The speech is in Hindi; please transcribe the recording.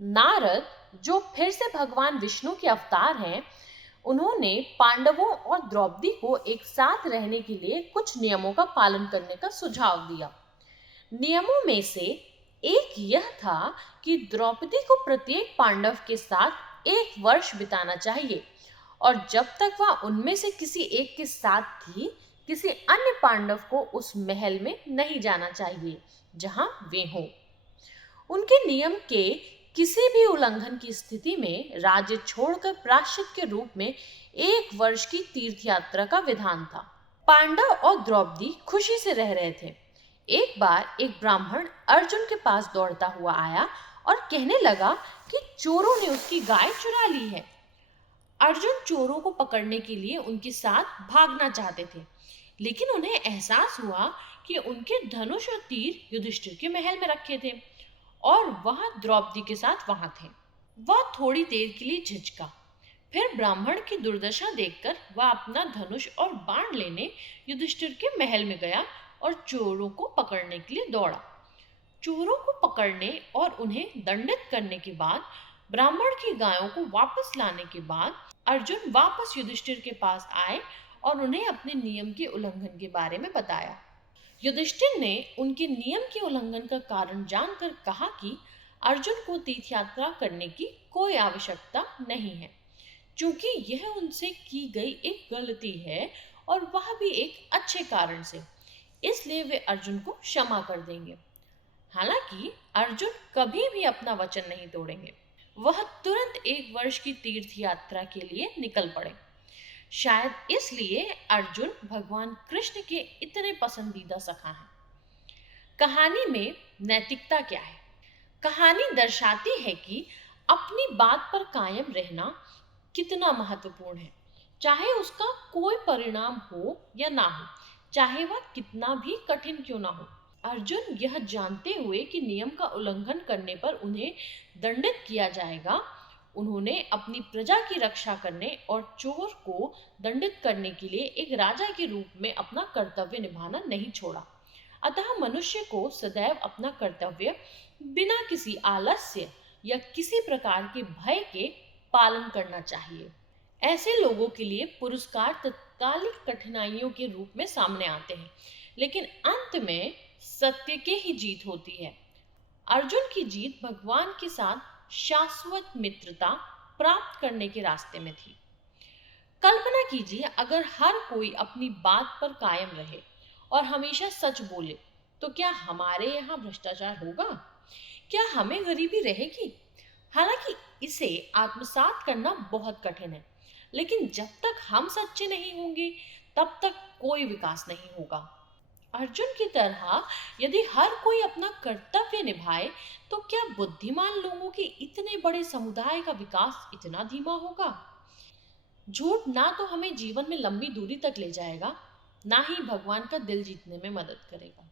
नारद, जो फिर से भगवान विष्णु के अवतार हैं, उन्होंने पांडवों और द्रौपदी को एक साथ रहने के लिए कुछ नियमों का पालन करने का सुझाव दिया। नियमों में से एक यह था कि द्रौपदी को प्रत्येक पांडव के साथ 1 वर्ष बिताना चाहिए और जब तक वह उनमें से किसी एक के साथ थी, किसी अन्य पांडव को उस महल में नहीं जाना चाहिए जहां वे हों। उनके नियम के किसी भी उल्लंघन की स्थिति में राज्य छोड़कर प्रायश्चित के रूप में 1 वर्ष की तीर्थ यात्रा का विधान था। पांडव और द्रौपदी खुशी से रह रहे थे। एक बार एक ब्राह्मण अर्जुन के पास दौड़ता हुआ आया और कहने लगा कि चोरों ने उसकी गाय चुरा ली है। अर्जुन चोरों को पकड़ने के लिए उनके साथ भागना चाहते थे, लेकिन उन्हें एहसास हुआ कि उनके धनुष और तीर युधिष्ठिर के महल में रखे थे और वह द्रौपदी के साथ वहां थे। वह थोड़ी देर के लिए झिझका, फिर ब्राह्मण की दुर्दशा देखकर वह अपना धनुष और बाण लेने युधिष्ठिर के महल में गया और चोरों को पकड़ने के लिए दौड़ा। चोरों को पकड़ने और उन्हें दंडित करने के बाद, ब्राह्मण की गायों को वापस लाने के बाद, अर्जुन वापस युधिष्ठिर के पास आए और उन्हें अपने नियम के उल्लंघन के बारे में बताया। युधिष्ठिर ने उनके नियम के उल्लंघन का कारण जानकर कहा कि अर्जुन को तीर्थ यात्रा करने की कोई आवश्यकता नहीं है, क्योंकि यह उनसे की गई एक गलती है और वह भी एक अच्छे कारण से, इसलिए वे अर्जुन को क्षमा कर देंगे। हालांकि अर्जुन कभी भी अपना वचन नहीं तोड़ेंगे। वह तुरंत 1 वर्ष की तीर्थ यात्रा के लिए निकल पड़े। शायद इसलिए अर्जुन भगवान कृष्ण के इतने पसंदीदा सखा हैं। कहानी में नैतिकता क्या है? कहानी दर्शाती है कि अपनी बात पर कायम रहना कितना महत्वपूर्ण है, चाहे उसका कोई परिणाम हो या ना हो, चाहे वह कितना भी कठिन क्यों ना हो। अर्जुन यह जानते हुए कि नियम का उल्लंघन करने पर उन्हें दंडित किया जाएगा, उन्होंने अपनी प्रजा की रक्षा करने और चोर को दंडित करने के लिए एक राजा के रूप में अपना कर्तव्य निभाना नहीं छोड़ा। अतः मनुष्य को सदैव अपना कर्तव्य बिना किसी आलस्य या किसी प्रकार के भय के पालन करना चाहिए। ऐसे लोगों के लिए पुरस्कार तत्कालिक कठिनाइयों के रूप में सामने आते हैं, लेकिन अंत में सत्य की ही जीत होती है। अर्जुन की जीत भगवान के साथ शाश्वत मित्रता प्राप्त करने के रास्ते में थी। कल्पना कीजिए, अगर हर कोई अपनी बात पर कायम रहे और हमेशा सच बोले, तो क्या हमारे यहाँ भ्रष्टाचार होगा? क्या हमें गरीबी रहेगी? हालांकि इसे आत्मसात करना बहुत कठिन है, लेकिन जब तक हम सच्चे नहीं होंगे, तब तक कोई विकास नहीं होगा। अर्जुन की तरह यदि हर कोई अपना कर्तव्य निभाए, तो क्या बुद्धिमान लोगों के इतने बड़े समुदाय का विकास इतना धीमा होगा? झूठ ना तो हमें जीवन में लंबी दूरी तक ले जाएगा, ना ही भगवान का दिल जीतने में मदद करेगा।